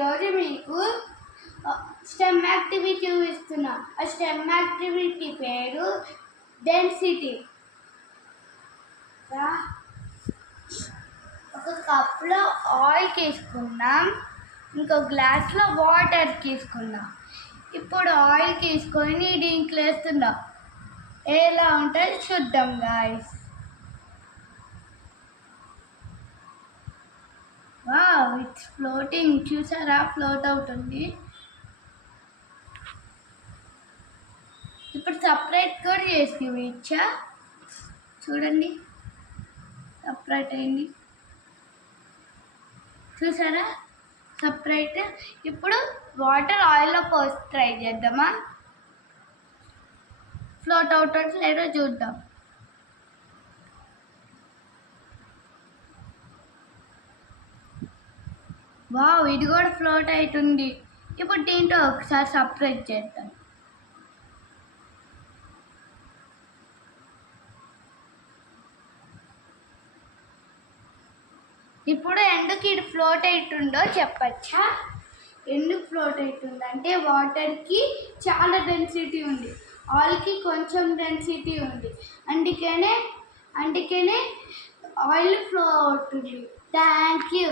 ఈరోజు మీకు stem activity చూపిస్తున్నా. ఆ స్టెమ్ యాక్టివిటీ పేరు డెన్సిటీ. ఒక కప్లో ఆయిల్ తీసుకుందాం, ఇంకో గ్లాస్లో వాటర్ తీసుకుందాం. ఇప్పుడు ఆయిల్ తీసుకొని దీంట్లో వేస్తున్నాం. ఎలా ఉంటుంది చూద్దాం గాయ్స్. Wow, it's floating. చూసారా, ఫ్లోట్ అవుతుంది. ఇప్పుడు సపరేట్ కూడా చేసి ఇచ్చా, చూడండి సపరేట్ అయింది. చూసారా, సపరేట్. ఇప్పుడు వాటర్ ఆయిల్లో పోసి ట్రై చేద్దామా, ఫ్లోట్ అవుతుంది లేదో చూద్దాం. వావ్, ఇది కూడా ఫ్లోట్ అవుతుంది. ఇప్పుడు దీంట్లో ఒకసారి సపరేట్ చేద్దాం. ఇప్పుడు ఎందుకు ఇది ఫ్లోట్ అవుతుందో చెప్పచ్చా? ఎందుకు ఫ్లోట్ అవుతుందంటే వాటర్కి చాలా డెన్సిటీ ఉంది, ఆయిల్కి కొంచెం డెన్సిటీ ఉంది. అందుకనే ఆయిల్ ఫ్లో అవుతుంది. Thank you.